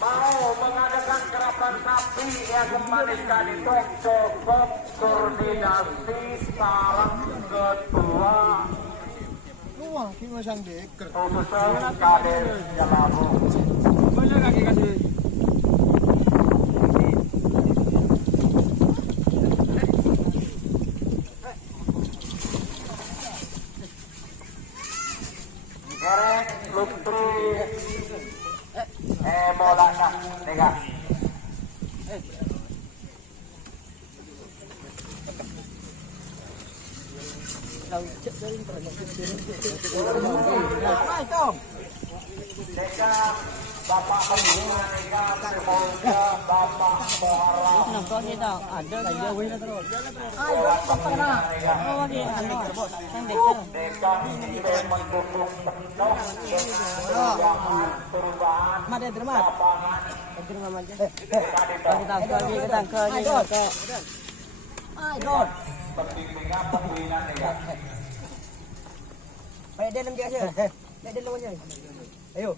mau mengadakan kerapan sapi yang kemaniskan di Tokcokok koordinasi sarang ketua Wah, gimana sang deker? khususnya Kader Jalabu. Mana kaki kasih? Gerek Lutri Bolana Nega. Nega Bapak Pembina Nega semoga Bapak Pohara. Nonton kita ada aja wih terus. Ayo Bapak Nega. Oh lagi anu kan deker. Nega mendukung penuh perubahan Made dermat. lapangan. Dermat aja. Kita lagi kita ke ke. Ayo. Pembimbingan pembina Nega. Baik dia lem aja. Baik dia lem aja. Ayo.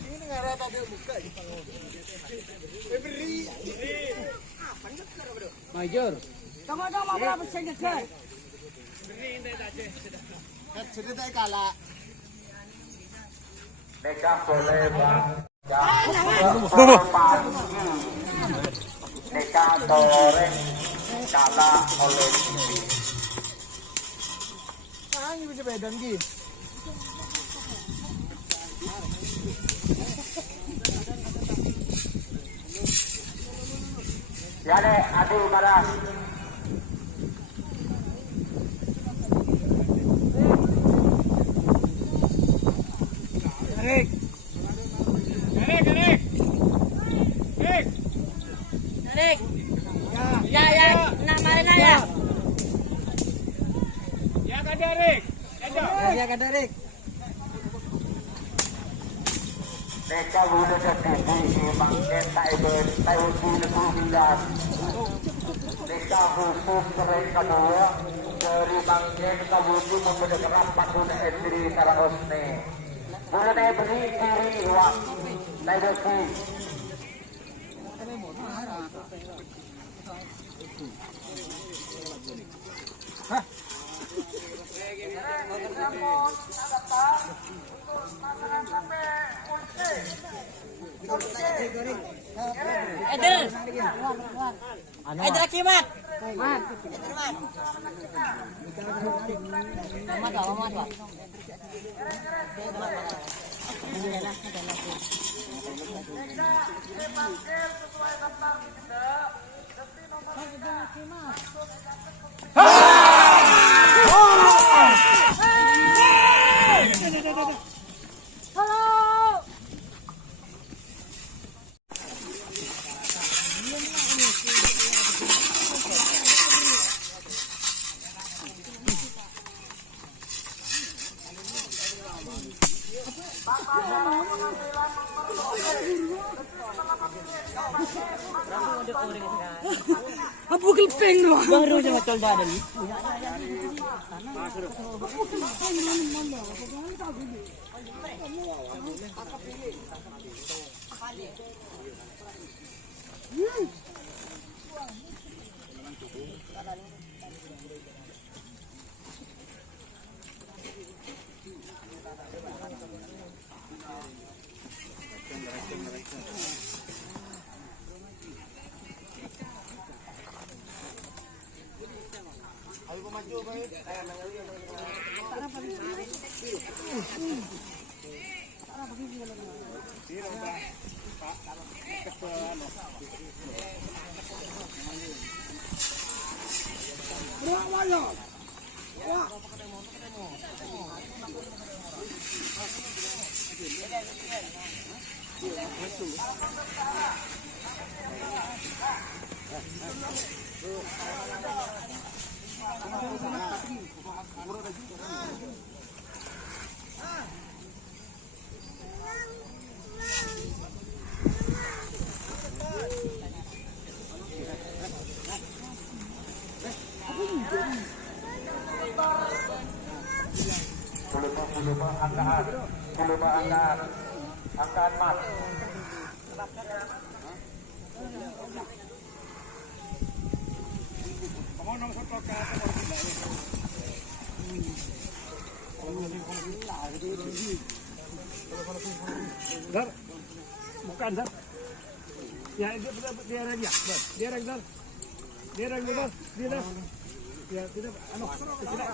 Ini ngarah tadi buka. Major. Tunggu mau berapa sen ke? Kan cerita kalah. Nega boleh bang. Nega goreng kalah oleh Ini bisa bedan gini. ya deh aduh marah Tarik. Ya, nama ya. Ya kan Derek. Ya kan tarik. Nega boleh terjadi mangken tak uji lebuhilas Nega khusus keren kedua dari mangken kabuti membeda rapat guna estri Karangosne boleh beri kiri wak naidasi Eder. Eder kimat. Mat. Mat. Mat. Apa kelpeng no? Baru aja macam dah ada ni. angkaan mas. Dar, bukan Dar. Ya dia reng ya, dia reng Dar. Dia reng Dar, dia Dar. Ya tidak, tidak.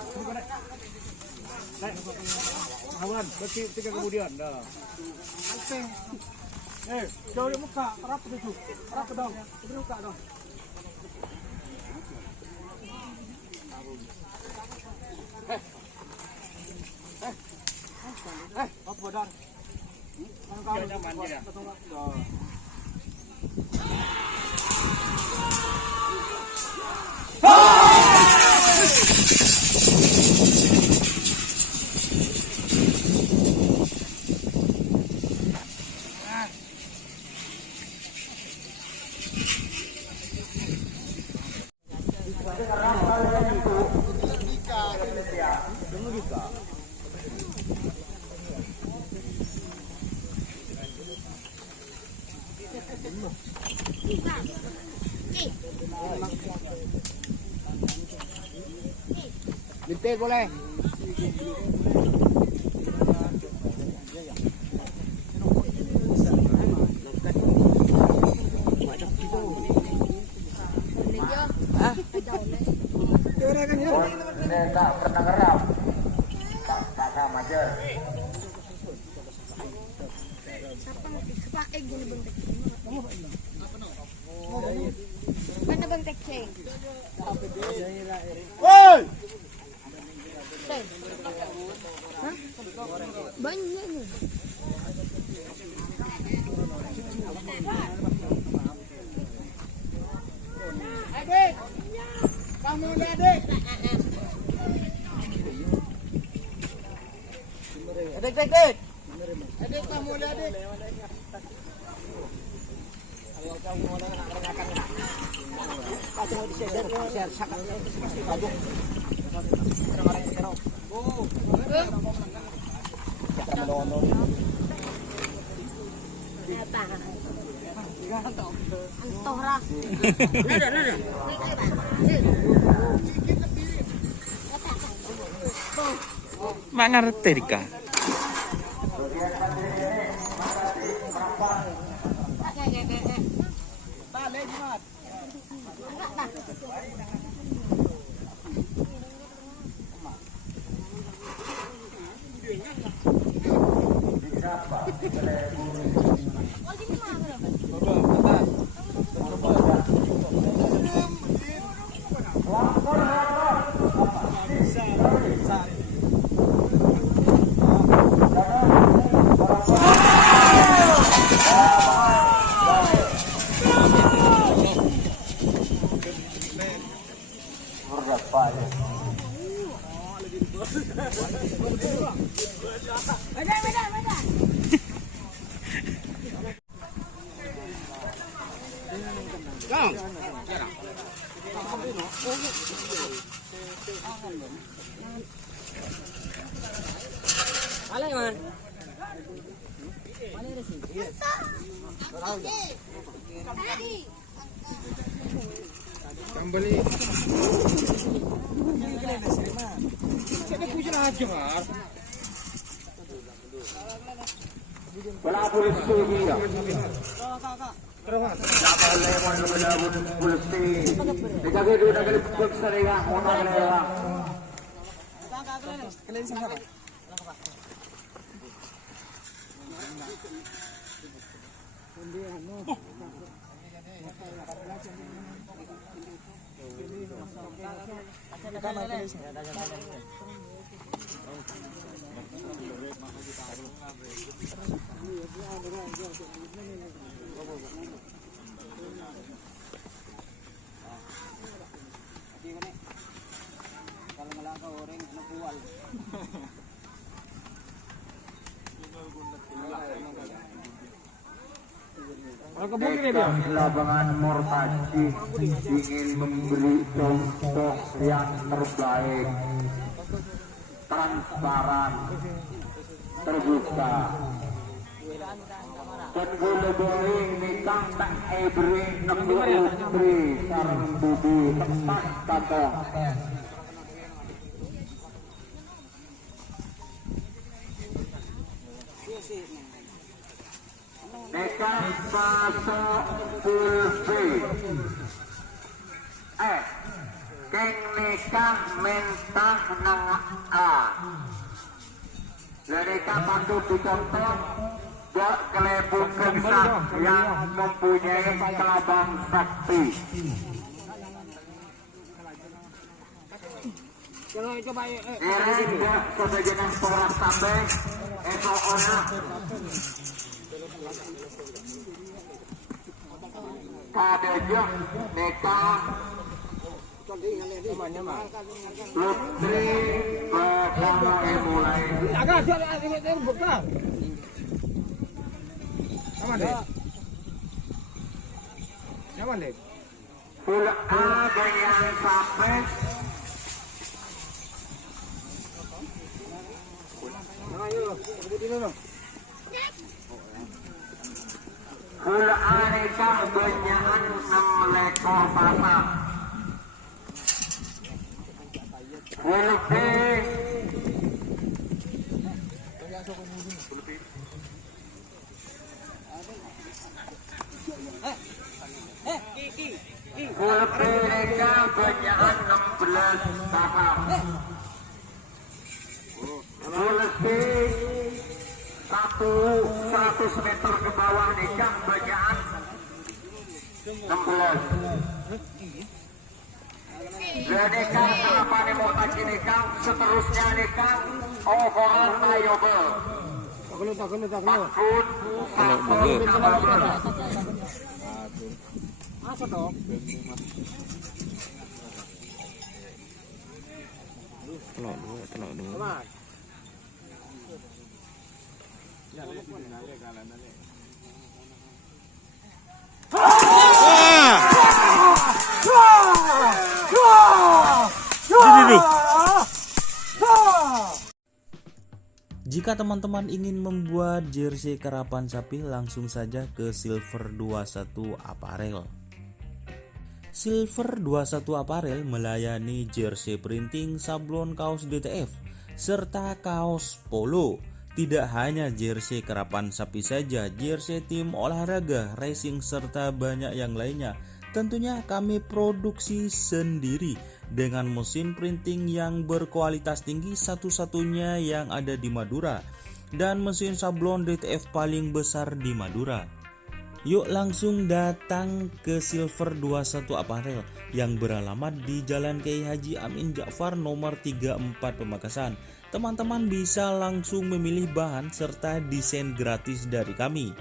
Naik, awan, berarti 3 kemudian, dah. Alpeng. Jauh dia muka, rapat itu, rapat dong, buka dong. Apa Dar? Jangan mandi ya. Lintir boleh. Tak pernah ngerap. Tak sama aja. Mana bang tekceng? Woi! Hah? Banyak nih. Adik! Kamu lihat adik! Adik! Adik kamu lihat adik! Antohra. Mangarti ka. Wala pulis sugi. Dapat lemon kepada pulis sugi. Dikasih dulu nak kali pun serega, mana kelera. Lapangan Mortaji ingin memberi contoh yang terbaik, transparan, terbuka. Pengguna boring nikah tak ebri nekutri sarang bubu tempat kantong. Nikah masuk pulpi. Keng nikah mentah nang A. Nikah patut dicontoh buat kelebuk kengsat yang mempunyai kelabang sakti. Iring buat sebagian porak sampai esok orang. Kadejok nikah Lutri bakal mulai. Agak dia buka. Aman deh. Aman deh. Pula ada yang sampai pula aneka banyakan 6 lekor pasang. Lebih mereka banyakan 16 pasang. Lebih 100 meter ke bawah nikah banyakan 16. Jadi kan apa nih mau tadi nikah, seterusnya nikah, overall tayobe. Maksud, Apa dong? Telok dulu. Jika teman-teman ingin membuat jersey karapan sapi, langsung saja ke Silver 21 Apparel. Silver 21 Apparel melayani jersey printing, sablon kaos DTF, serta kaos polo. Tidak hanya jersey karapan sapi saja, jersey tim olahraga, racing, serta banyak yang lainnya. Tentunya kami produksi sendiri dengan mesin printing yang berkualitas tinggi, satu-satunya yang ada di Madura, dan mesin sablon DTF paling besar di Madura. Yuk langsung datang ke Silver 21 Apparel yang beralamat di Jalan Kiai Haji Amin Ja'far nomor 34 Pamekasan. Teman-teman bisa langsung memilih bahan serta desain gratis dari kami.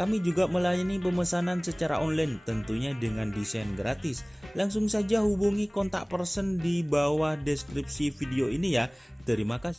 Kami juga melayani pemesanan secara online, tentunya dengan desain gratis. Langsung saja hubungi kontak person di bawah deskripsi video ini ya. Terima kasih.